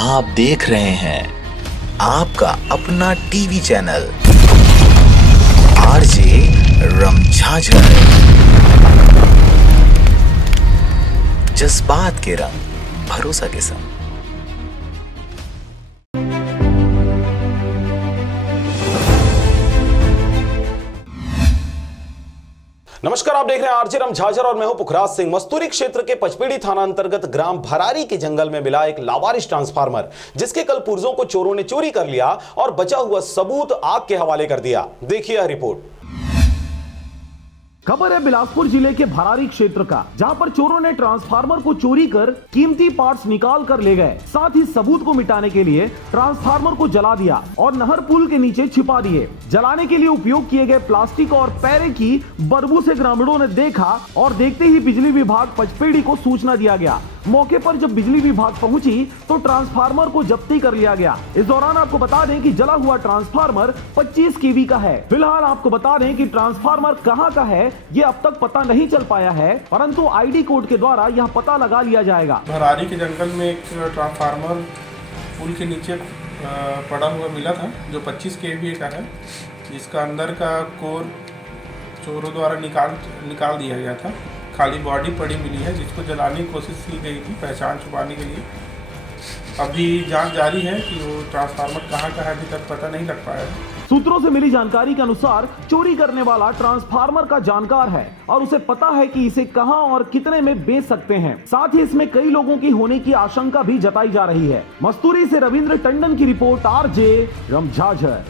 आप देख रहे हैं आपका अपना टीवी चैनल आरजे रमझाझर। जज्बात के रंग, भरोसा के संग। नमस्कार, आप देख रहे हैं आरजे रमझाझर और मैं हूं पुखराज सिंह। मस्तूरी क्षेत्र के पचपेड़ी थाना अंतर्गत ग्राम भरारी के जंगल में मिला एक लावारिस ट्रांसफार्मर, जिसके कल पुर्जों को चोरों ने चोरी कर लिया और बचा हुआ सबूत आग के हवाले कर दिया। देखिए यह रिपोर्ट। खबर है बिलासपुर जिले के भरारी क्षेत्र का, जहां पर चोरों ने ट्रांसफार्मर को चोरी कर कीमती पार्ट्स निकाल कर ले गए। साथ ही सबूत को मिटाने के लिए ट्रांसफार्मर को जला दिया और नहर पुल के नीचे छिपा दिए। जलाने के लिए उपयोग किए गए प्लास्टिक और पैरे की बदबू से ग्रामीणों ने देखा और देखते ही बिजली विभाग पचपेड़ी को सूचना दिया गया। मौके पर जब बिजली विभाग पहुंची तो ट्रांसफार्मर को जब्ती कर लिया गया। इस दौरान आपको बता दें कि जला हुआ ट्रांसफार्मर 25 केवी का है। फिलहाल आपको बता दें कि ट्रांसफार्मर कहां का है ये अब तक पता नहीं चल पाया है, परंतु आईडी कोड के द्वारा यह पता लगा लिया जाएगा। भरारी के जंगल में एक ट्रांसफार्मर पुल के नीचे पड़ा हुआ मिला था, जो 25 केवी का है, जिसका अंदर का कोर चोरों द्वारा निकाल दिया गया था। खाली बॉडी पड़ी मिली है, जिसको जलाने की कोशिश की गई थी पहचान छुपाने के लिए। अभी जांच जारी है कि वो ट्रांसफार्मर कहाँ का है, अभी तक पता नहीं लग पाया है। सूत्रों से मिली जानकारी के अनुसार चोरी करने वाला ट्रांसफार्मर का जानकार है और उसे पता है कि इसे कहां और कितने में बेच सकते हैं। साथ ही इसमें कई लोगों की होने की आशंका भी जताई जा रही है। मस्तूरी से रविंद्र टंडन की रिपोर्ट, आरजे रमझाझर।